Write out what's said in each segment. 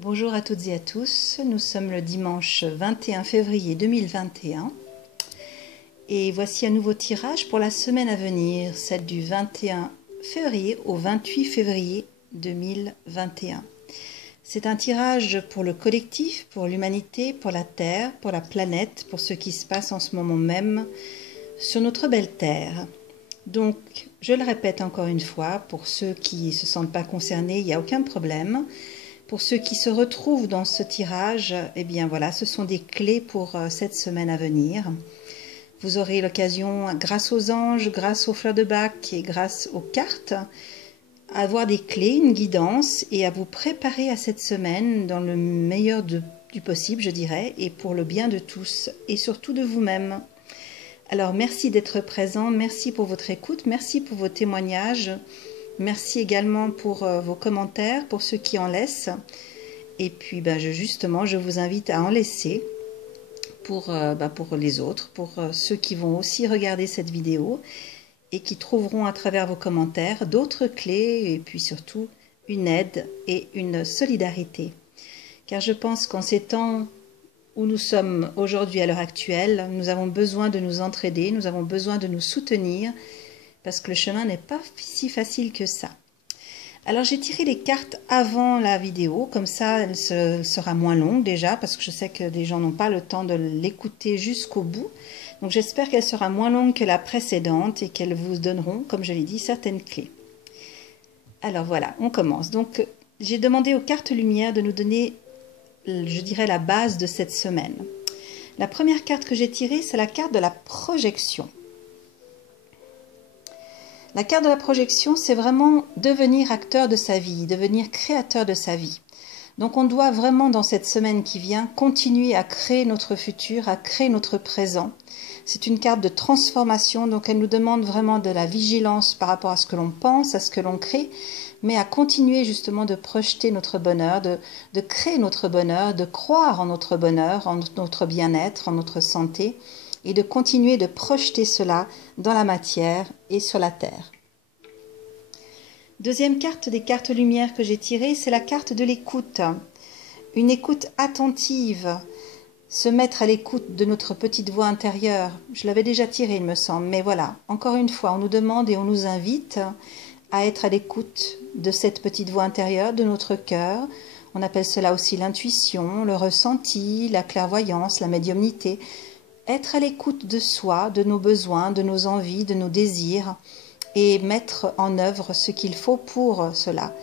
Bonjour à toutes et à tous, nous sommes le dimanche 21 février 2021 et voici un nouveau tirage pour la semaine à venir, celle du 21 février au 28 février 2021. C'est un tirage pour le collectif, pour l'humanité, pour la Terre, pour la planète, pour ce qui se passe en ce moment même sur notre belle Terre. Donc, je le répète encore une fois, pour ceux qui ne se sentent pas concernés, il n'y a aucun problème. Pour ceux qui se retrouvent dans ce tirage, eh bien voilà, ce sont des clés pour cette semaine à venir. Vous aurez l'occasion, grâce aux anges, grâce aux fleurs de bac et grâce aux cartes, à avoir des clés, une guidance et à vous préparer à cette semaine dans le meilleur du possible, je dirais, et pour le bien de tous et surtout de vous-même. Alors merci d'être présent, merci pour votre écoute, merci pour vos témoignages, merci également pour vos commentaires, pour ceux qui en laissent. Et puis justement, je vous invite à en laisser pour les autres, pour ceux qui vont aussi regarder cette vidéo et qui trouveront à travers vos commentaires d'autres clés et puis surtout une aide et une solidarité. Car je pense qu'en ces temps où nous sommes aujourd'hui à l'heure actuelle, nous avons besoin de nous entraider, nous avons besoin de nous soutenir, parce que le chemin n'est pas si facile que ça. Alors j'ai tiré les cartes avant la vidéo, comme ça elle sera moins longue déjà, parce que je sais que des gens n'ont pas le temps de l'écouter jusqu'au bout. Donc j'espère qu'elle sera moins longue que la précédente et qu'elles vous donneront, comme je l'ai dit, certaines clés. Alors voilà, on commence. Donc j'ai demandé aux cartes lumière de nous donner, je dirais, la base de cette semaine. La première carte que j'ai tirée, c'est la carte de la projection. La carte de la projection, c'est vraiment devenir acteur de sa vie, devenir créateur de sa vie. Donc on doit vraiment, dans cette semaine qui vient, continuer à créer notre futur, à créer notre présent. C'est une carte de transformation, donc elle nous demande vraiment de la vigilance par rapport à ce que l'on pense, à ce que l'on crée, mais à continuer justement de projeter notre bonheur, de créer notre bonheur, de croire en notre bonheur, en notre bien-être, en notre santé, et de continuer de projeter cela dans la matière et sur la terre. Deuxième carte des cartes lumière que j'ai tirées, c'est la carte de l'écoute. Une écoute attentive, se mettre à l'écoute de notre petite voix intérieure. Je l'avais déjà tirée, il me semble, mais voilà, encore une fois, on nous demande et on nous invite à être à l'écoute de cette petite voix intérieure, de notre cœur. On appelle cela aussi l'intuition, le ressenti, la clairvoyance, la médiumnité. Être à l'écoute de soi, de nos besoins, de nos envies, de nos désirs et mettre en œuvre ce qu'il faut pour cela.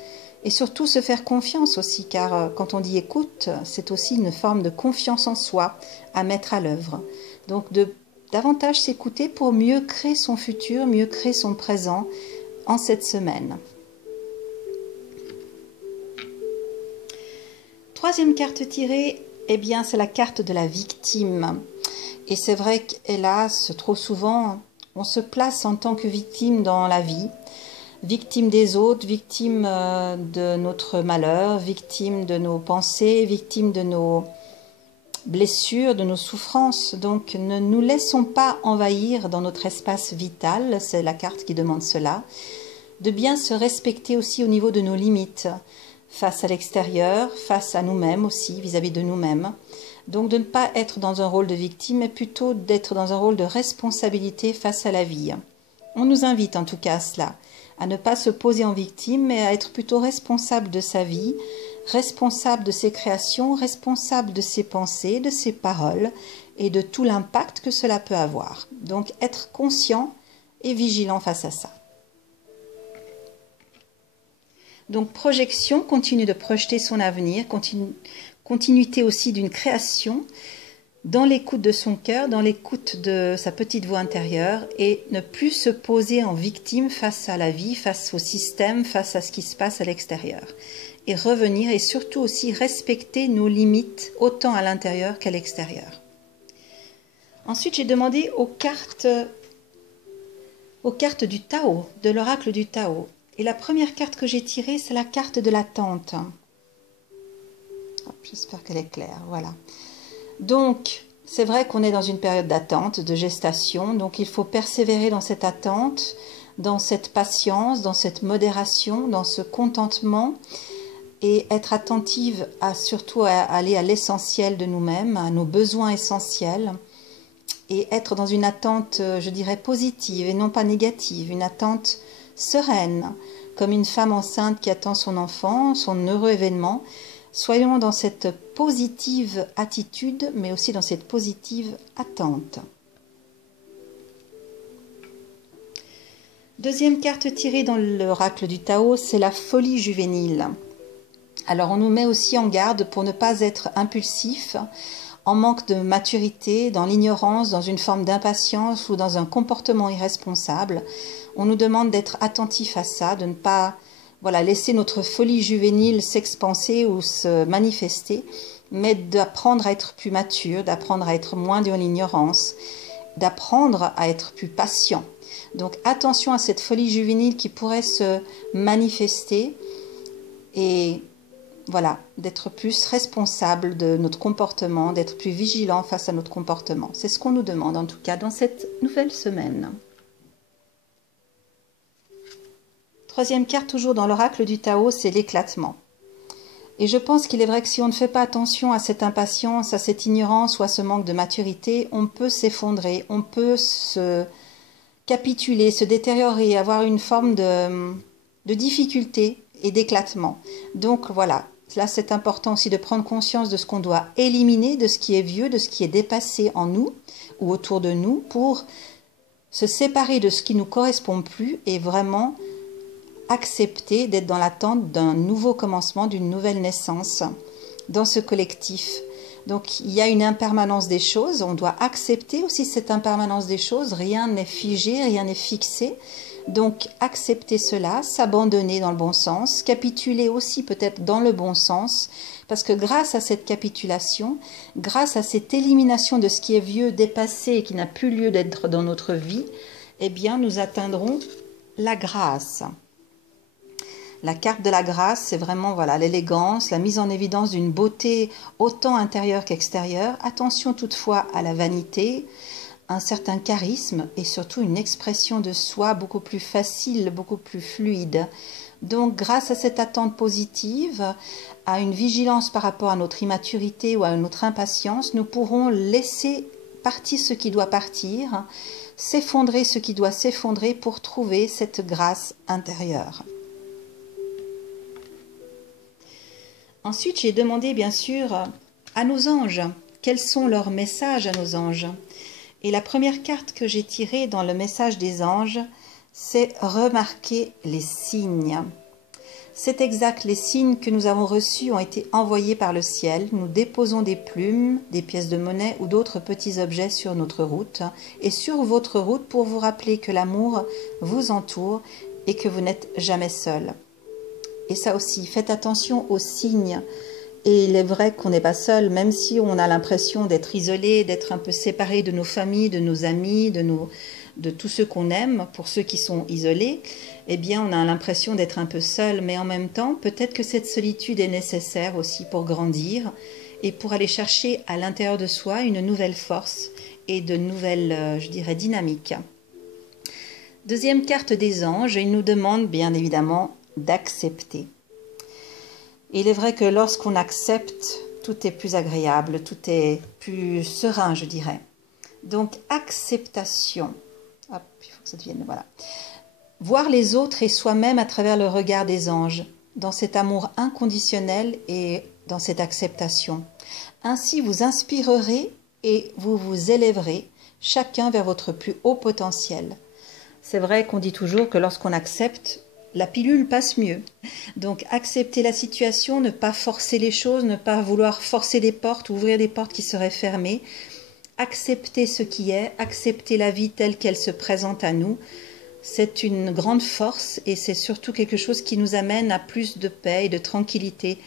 Et surtout se faire confiance aussi, car quand on dit écoute, c'est aussi une forme de confiance en soi à mettre à l'œuvre. Donc de davantage s'écouter pour mieux créer son futur, mieux créer son présent en cette semaine. Troisième carte tirée, eh bien c'est la carte de la victime. Et c'est vrai qu'hélas, trop souvent, on se place en tant que victime dans la vie, victime des autres, victime de notre malheur, victime de nos pensées, victime de nos blessures, de nos souffrances. Donc ne nous laissons pas envahir dans notre espace vital, c'est la carte qui demande cela, de bien se respecter aussi au niveau de nos limites, face à l'extérieur, face à nous-mêmes aussi, vis-à-vis de nous-mêmes. Donc de ne pas être dans un rôle de victime, mais plutôt d'être dans un rôle de responsabilité face à la vie. On nous invite en tout cas à cela, à ne pas se poser en victime, mais à être plutôt responsable de sa vie, responsable de ses créations, responsable de ses pensées, de ses paroles et de tout l'impact que cela peut avoir. Donc être conscient et vigilant face à ça. Donc projection, continue de projeter son avenir, continuité aussi d'une création dans l'écoute de son cœur, dans l'écoute de sa petite voix intérieure et ne plus se poser en victime face à la vie, face au système, face à ce qui se passe à l'extérieur. Et revenir et surtout aussi respecter nos limites autant à l'intérieur qu'à l'extérieur. Ensuite, j'ai demandé aux cartes du Tao, de l'oracle du Tao. Et la première carte que j'ai tirée, c'est la carte de l'attente. J'espère qu'elle est claire, voilà. Donc, c'est vrai qu'on est dans une période d'attente, de gestation, donc il faut persévérer dans cette attente, dans cette patience, dans cette modération, dans ce contentement, et être attentive surtout à aller à l'essentiel de nous-mêmes, à nos besoins essentiels, et être dans une attente, je dirais, positive et non pas négative, une attente sereine, comme une femme enceinte qui attend son enfant, son heureux événement. Soyons dans cette positive attitude, mais aussi dans cette positive attente. Deuxième carte tirée dans l'oracle du Tao, c'est la folie juvénile. Alors on nous met aussi en garde pour ne pas être impulsif, en manque de maturité, dans l'ignorance, dans une forme d'impatience ou dans un comportement irresponsable. On nous demande d'être attentif à ça, de ne pas laisser notre folie juvénile s'expanser ou se manifester, mais d'apprendre à être plus mature, d'apprendre à être moins dans l'ignorance, d'apprendre à être plus patient. Donc attention à cette folie juvénile qui pourrait se manifester et voilà, d'être plus responsable de notre comportement, d'être plus vigilant face à notre comportement. C'est ce qu'on nous demande en tout cas dans cette nouvelle semaine. Troisième carte, toujours dans l'oracle du Tao, c'est l'éclatement. Et je pense qu'il est vrai que si on ne fait pas attention à cette impatience, à cette ignorance ou à ce manque de maturité, on peut s'effondrer, on peut se capituler, se détériorer, avoir une forme de difficulté et d'éclatement. Donc voilà. Là, c'est important aussi de prendre conscience de ce qu'on doit éliminer, de ce qui est vieux, de ce qui est dépassé en nous ou autour de nous pour se séparer de ce qui ne nous correspond plus et vraiment accepter d'être dans l'attente d'un nouveau commencement, d'une nouvelle naissance dans ce collectif. Donc, il y a une impermanence des choses, on doit accepter aussi cette impermanence des choses, rien n'est figé, rien n'est fixé. Donc, accepter cela, s'abandonner dans le bon sens, capituler aussi peut-être dans le bon sens, parce que grâce à cette capitulation, grâce à cette élimination de ce qui est vieux, dépassé et qui n'a plus lieu d'être dans notre vie, eh bien, nous atteindrons la grâce. La carte de la grâce, c'est vraiment l'élégance, la mise en évidence d'une beauté autant intérieure qu'extérieure. Attention toutefois à la vanité, un certain charisme et surtout une expression de soi beaucoup plus facile, beaucoup plus fluide. Donc grâce à cette attente positive, à une vigilance par rapport à notre immaturité ou à notre impatience, nous pourrons laisser partir ce qui doit partir, s'effondrer ce qui doit s'effondrer pour trouver cette grâce intérieure. Ensuite, j'ai demandé bien sûr à nos anges, quels sont leurs messages à nos anges. Et la première carte que j'ai tirée dans le message des anges, c'est remarquer les signes. C'est exact, les signes que nous avons reçus ont été envoyés par le ciel. Nous déposons des plumes, des pièces de monnaie ou d'autres petits objets sur notre route et sur votre route pour vous rappeler que l'amour vous entoure et que vous n'êtes jamais seul. Et ça aussi, faites attention aux signes. Et il est vrai qu'on n'est pas seul, même si on a l'impression d'être isolé, d'être un peu séparé de nos familles, de nos amis, de tous ceux qu'on aime, pour ceux qui sont isolés, eh bien on a l'impression d'être un peu seul. Mais en même temps, peut-être que cette solitude est nécessaire aussi pour grandir et pour aller chercher à l'intérieur de soi une nouvelle force et de nouvelles, je dirais, dynamiques. Deuxième carte des anges, ils nous demandent bien évidemment d'accepter. Il est vrai que lorsqu'on accepte, tout est plus agréable, tout est plus serein, je dirais. Donc, acceptation. Hop, il faut que ça devienne, voilà. Voir les autres et soi-même à travers le regard des anges, dans cet amour inconditionnel et dans cette acceptation. Ainsi, vous inspirerez et vous vous élèverez, chacun vers votre plus haut potentiel. C'est vrai qu'on dit toujours que lorsqu'on accepte, la pilule passe mieux. Donc accepter la situation, ne pas forcer les choses, ne pas vouloir forcer des portes, ouvrir des portes qui seraient fermées. Accepter ce qui est, accepter la vie telle qu'elle se présente à nous, c'est une grande force et c'est surtout quelque chose qui nous amène à plus de paix et de tranquillité,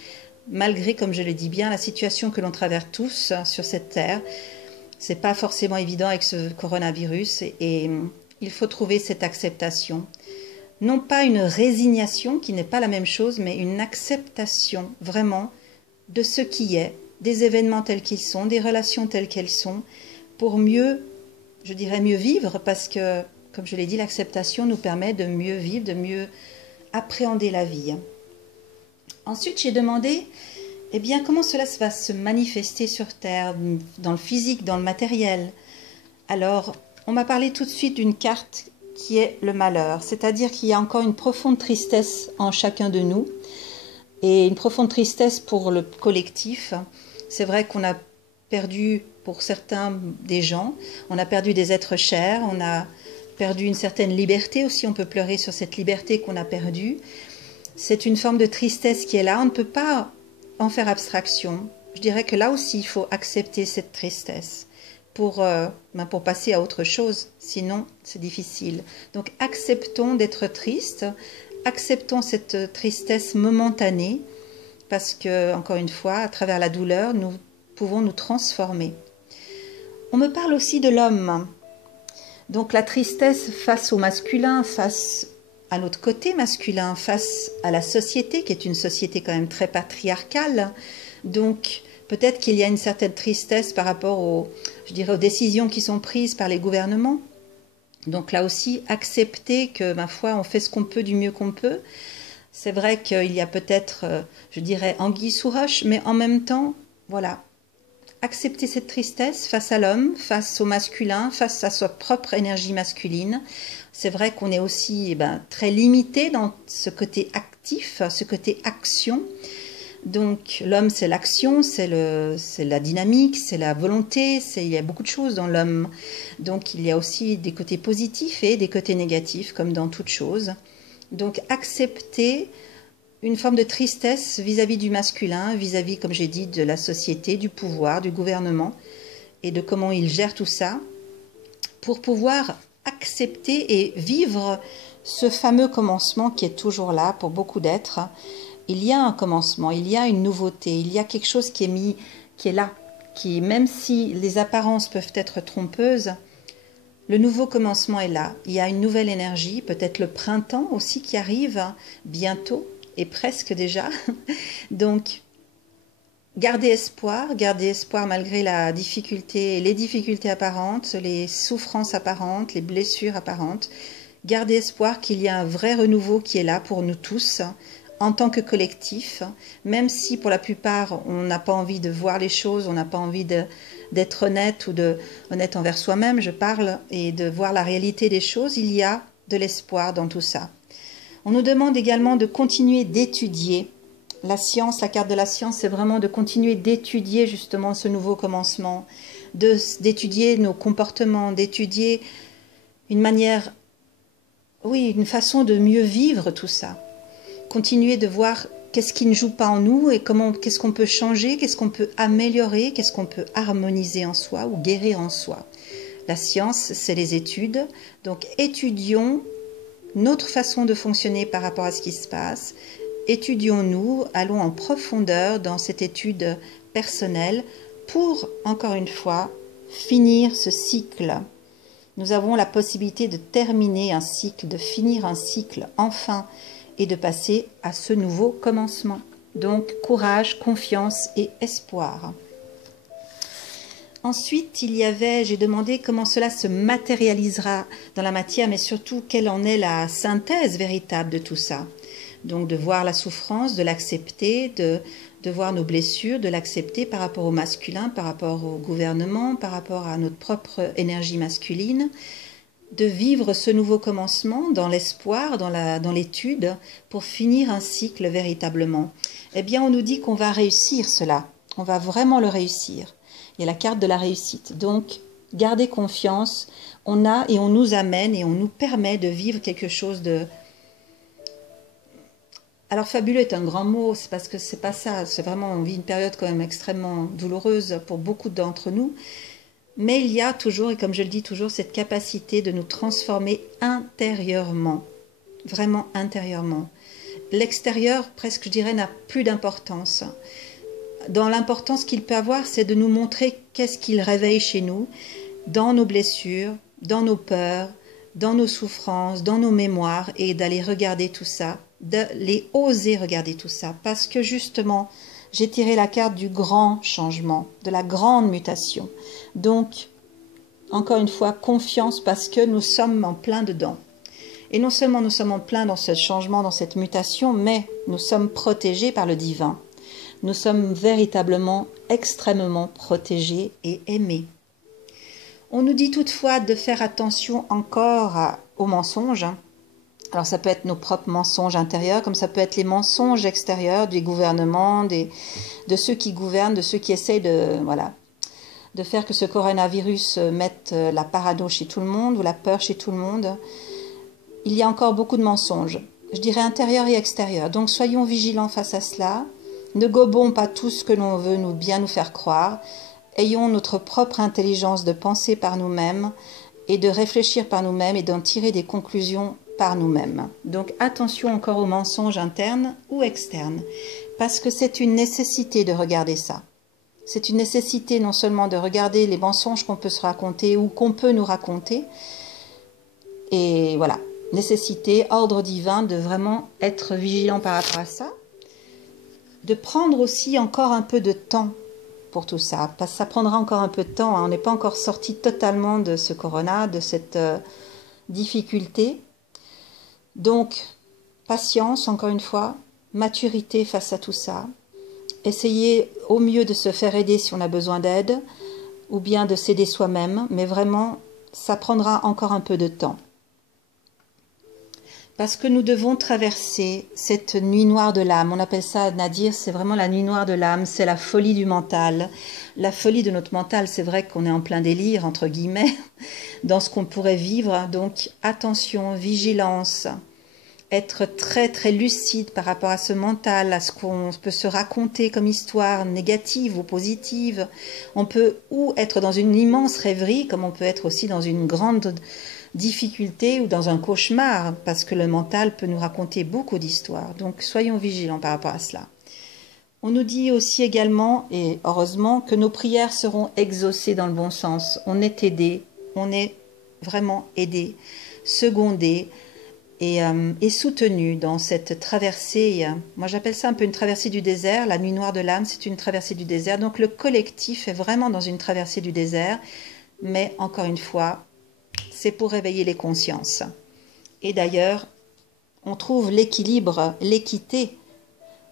malgré, comme je le dis bien, la situation que l'on traverse tous sur cette terre. C'est pas forcément évident avec ce coronavirus et il faut trouver cette acceptation. Non pas une résignation, qui n'est pas la même chose, mais une acceptation vraiment de ce qui est, des événements tels qu'ils sont, des relations telles qu'elles sont, pour mieux, je dirais mieux vivre, parce que, comme je l'ai dit, l'acceptation nous permet de mieux vivre, de mieux appréhender la vie. Ensuite, j'ai demandé, eh bien, comment cela va se manifester sur Terre, dans le physique, dans le matériel. Alors, on m'a parlé tout de suite d'une carte qui est le malheur, c'est-à-dire qu'il y a encore une profonde tristesse en chacun de nous, et une profonde tristesse pour le collectif. C'est vrai qu'on a perdu, pour certains des gens, on a perdu des êtres chers, on a perdu une certaine liberté aussi, on peut pleurer sur cette liberté qu'on a perdue. C'est une forme de tristesse qui est là, on ne peut pas en faire abstraction. Je dirais que là aussi, il faut accepter cette tristesse pour passer à autre chose, sinon c'est difficile. Donc acceptons d'être tristes, acceptons cette tristesse momentanée, parce que, encore une fois, à travers la douleur, nous pouvons nous transformer. On me parle aussi de l'homme. Donc la tristesse face au masculin, face à notre côté masculin, face à la société, qui est une société quand même très patriarcale. Donc peut-être qu'il y a une certaine tristesse par rapport aux décisions qui sont prises par les gouvernements. Donc là aussi, accepter que, ma foi, on fait ce qu'on peut du mieux qu'on peut. C'est vrai qu'il y a peut-être, anguille sous roche, mais en même temps, voilà, accepter cette tristesse face à l'homme, face au masculin, face à sa propre énergie masculine. C'est vrai qu'on est aussi très limité dans ce côté actif, ce côté action. Donc l'homme, c'est l'action, c'est la dynamique, c'est la volonté, il y a beaucoup de choses dans l'homme. Donc il y a aussi des côtés positifs et des côtés négatifs, comme dans toute chose. Donc accepter une forme de tristesse vis-à-vis du masculin, vis-à-vis, comme j'ai dit, de la société, du pouvoir, du gouvernement, et de comment il gère tout ça, pour pouvoir accepter et vivre ce fameux commencement qui est toujours là pour beaucoup d'êtres. Il y a un commencement, il y a une nouveauté, il y a quelque chose qui est là, qui, même si les apparences peuvent être trompeuses, le nouveau commencement est là. Il y a une nouvelle énergie, peut-être le printemps aussi qui arrive bientôt, et presque déjà. Donc, gardez espoir malgré la difficulté, les difficultés apparentes, les souffrances apparentes, les blessures apparentes. Gardez espoir qu'il y a un vrai renouveau qui est là pour nous tous, en tant que collectif, même si pour la plupart on n'a pas envie de voir les choses, on n'a pas envie d'être honnête ou honnête envers soi-même, je parle, et de voir la réalité des choses, il y a de l'espoir dans tout ça. On nous demande également de continuer d'étudier la science. La carte de la science, c'est vraiment de continuer d'étudier justement ce nouveau commencement, d'étudier nos comportements, d'étudier une manière, oui, une façon de mieux vivre tout ça. Continuer de voir qu'est-ce qui ne joue pas en nous et qu'est-ce qu'on peut changer, qu'est-ce qu'on peut améliorer, qu'est-ce qu'on peut harmoniser en soi ou guérir en soi. La science, c'est les études. Donc étudions notre façon de fonctionner par rapport à ce qui se passe. Étudions-nous, allons en profondeur dans cette étude personnelle pour, encore une fois, finir ce cycle. Nous avons la possibilité de terminer un cycle, de finir un cycle enfin, et de passer à ce nouveau commencement. Donc, courage, confiance et espoir. Ensuite, j'ai demandé comment cela se matérialisera dans la matière, mais surtout, quelle en est la synthèse véritable de tout ça. Donc, de voir la souffrance, de l'accepter, de voir nos blessures, de l'accepter par rapport au masculin, par rapport au gouvernement, par rapport à notre propre énergie masculine, de vivre ce nouveau commencement dans l'espoir, dans l'étude, pour finir un cycle véritablement. Eh bien, on nous dit qu'on va réussir cela. On va vraiment le réussir. Il y a la carte de la réussite. Donc, gardez confiance. On a et on nous amène et on nous permet de vivre quelque chose de... Alors, fabuleux est un grand mot, c'est parce que c'est pas ça. C'est vraiment, on vit une période quand même extrêmement douloureuse pour beaucoup d'entre nous. Mais il y a toujours, et comme je le dis toujours, cette capacité de nous transformer intérieurement, vraiment intérieurement. L'extérieur, presque je dirais, n'a plus d'importance. Dans l'importance qu'il peut avoir, c'est de nous montrer qu'est-ce qu'il réveille chez nous, dans nos blessures, dans nos peurs, dans nos souffrances, dans nos mémoires, et d'aller regarder tout ça, d'aller oser regarder tout ça, parce que justement, j'ai tiré la carte du grand changement, de la grande mutation. Donc, encore une fois, confiance parce que nous sommes en plein dedans. Et non seulement nous sommes en plein dans ce changement, dans cette mutation, mais nous sommes protégés par le divin. Nous sommes véritablement, extrêmement protégés et aimés. On nous dit toutefois de faire attention encore aux mensonges. Alors ça peut être nos propres mensonges intérieurs, comme ça peut être les mensonges extérieurs des gouvernements, de ceux qui gouvernent, de ceux qui essayent de faire que ce coronavirus mette la parano chez tout le monde ou la peur chez tout le monde. Il y a encore beaucoup de mensonges, je dirais intérieurs et extérieurs. Donc soyons vigilants face à cela. Ne gobons pas tout ce que l'on veut bien nous faire croire. Ayons notre propre intelligence de penser par nous-mêmes et de réfléchir par nous-mêmes et d'en tirer des conclusions par nous-mêmes. Donc attention encore aux mensonges internes ou externes, parce que c'est une nécessité de regarder ça. C'est une nécessité non seulement de regarder les mensonges qu'on peut se raconter ou qu'on peut nous raconter, et voilà, nécessité, ordre divin de vraiment être vigilant par rapport à ça, de prendre aussi encore un peu de temps pour tout ça, parce que ça prendra encore un peu de temps, hein. On n'est pas encore sorti totalement de ce corona, de cette difficulté. Donc, patience, encore une fois, maturité face à tout ça, essayer au mieux de se faire aider si on a besoin d'aide, ou bien de s'aider soi-même, mais vraiment, ça prendra encore un peu de temps. Parce que nous devons traverser cette nuit noire de l'âme. On appelle ça, Nadir, c'est vraiment la nuit noire de l'âme, c'est la folie du mental. La folie de notre mental, c'est vrai qu'on est en plein délire, entre guillemets, dans ce qu'on pourrait vivre. Donc attention, vigilance, être très très lucide par rapport à ce mental, à ce qu'on peut se raconter comme histoire négative ou positive. On peut ou être dans une immense rêverie, comme on peut être aussi dans une grande difficulté ou dans un cauchemar, parce que le mental peut nous raconter beaucoup d'histoires. Donc soyons vigilants par rapport à cela. On nous dit aussi également, et heureusement, que nos prières seront exaucées dans le bon sens. On est aidé, on est vraiment aidé, secondé et soutenu dans cette traversée. Moi j'appelle ça un peu une traversée du désert. La nuit noire de l'âme, c'est une traversée du désert. Donc le collectif est vraiment dans une traversée du désert, mais encore une fois, c'est pour réveiller les consciences. Et d'ailleurs, on trouve l'équilibre, l'équité.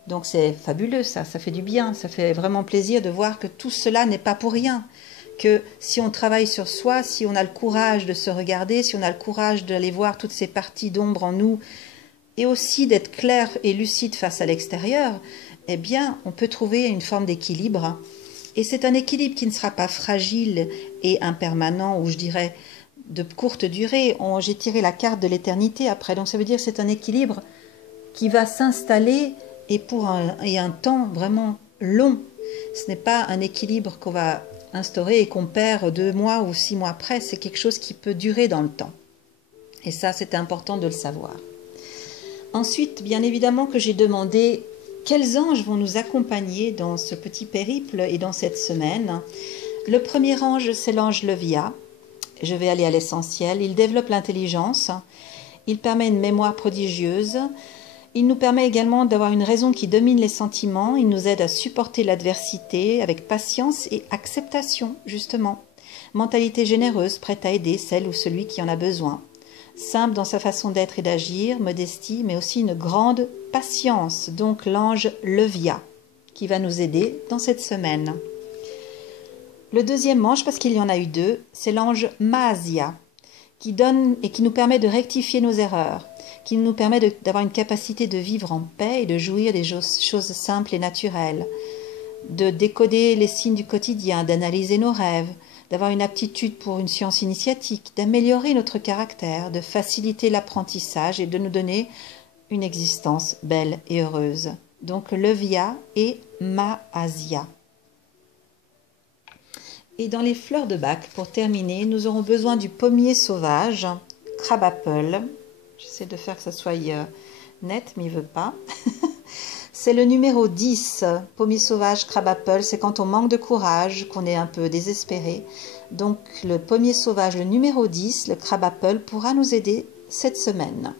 Donc c'est fabuleux ça fait du bien, ça fait vraiment plaisir de voir que tout cela n'est pas pour rien. Que si on travaille sur soi, si on a le courage de se regarder, si on a le courage d'aller voir toutes ces parties d'ombre en nous, et aussi d'être clair et lucide face à l'extérieur, eh bien, on peut trouver une forme d'équilibre. Et c'est un équilibre qui ne sera pas fragile et impermanent, ou je dirais de courte durée. J'ai tiré la carte de l'éternité après, donc ça veut dire que c'est un équilibre qui va s'installer et pour un temps vraiment long. Ce n'est pas un équilibre qu'on va instaurer et qu'on perd 2 mois ou 6 mois après, c'est quelque chose qui peut durer dans le temps. Et ça, c'est important de le savoir. Ensuite, bien évidemment que j'ai demandé quels anges vont nous accompagner dans ce petit périple et dans cette semaine. Le premier ange, c'est l'ange Levia. Je vais aller à l'essentiel. Il développe l'intelligence, il permet une mémoire prodigieuse, il nous permet également d'avoir une raison qui domine les sentiments, il nous aide à supporter l'adversité avec patience et acceptation, justement. Mentalité généreuse, prête à aider celle ou celui qui en a besoin. Simple dans sa façon d'être et d'agir, modestie, mais aussi une grande patience. Donc l'ange Levia, qui va nous aider dans cette semaine. Le deuxième ange, parce qu'il y en a eu 2, c'est l'ange Maasia, qui donne et qui nous permet de rectifier nos erreurs, qui nous permet d'avoir une capacité de vivre en paix et de jouir des choses simples et naturelles, de décoder les signes du quotidien, d'analyser nos rêves, d'avoir une aptitude pour une science initiatique, d'améliorer notre caractère, de faciliter l'apprentissage et de nous donner une existence belle et heureuse. Donc Levia et Maasia. Et dans les fleurs de bac, pour terminer, nous aurons besoin du pommier sauvage, crabapple. J'essaie de faire que ça soit net, mais il ne veut pas. C'est le numéro 10, pommier sauvage, crabapple. C'est quand on manque de courage, qu'on est un peu désespéré. Donc le pommier sauvage, le numéro 10, le crabapple, pourra nous aider cette semaine.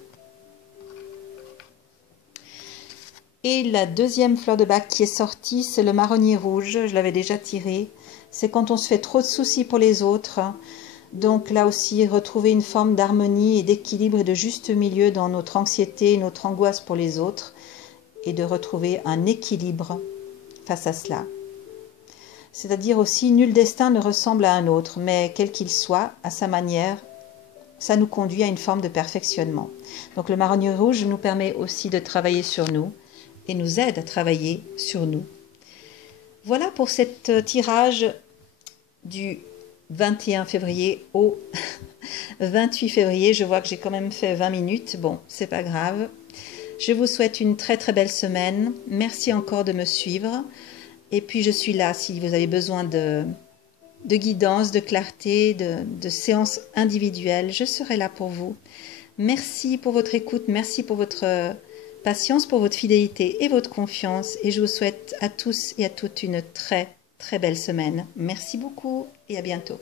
Et la deuxième fleur de bac qui est sortie, c'est le marronnier rouge. Je l'avais déjà tiré. C'est quand on se fait trop de soucis pour les autres, Donc là aussi, retrouver une forme d'harmonie et d'équilibre et de juste milieu dans notre anxiété et notre angoisse pour les autres, et de retrouver un équilibre face à cela. C'est-à-dire aussi, nul destin ne ressemble à un autre, mais quel qu'il soit, à sa manière, ça nous conduit à une forme de perfectionnement. Donc le marronnier rouge nous permet aussi de travailler sur nous et nous aide à travailler sur nous. Voilà pour cet tirage du 21 février au 28 février. Je vois que j'ai quand même fait 20 minutes. Bon, c'est pas grave. Je vous souhaite une très très belle semaine. Merci encore de me suivre. Et puis je suis là si vous avez besoin de guidance, de clarté, de séances individuelles. Je serai là pour vous. Merci pour votre écoute. Merci pour votre patience, pour votre fidélité et votre confiance. Et je vous souhaite à tous et à toutes une très très belle semaine. Merci beaucoup et à bientôt.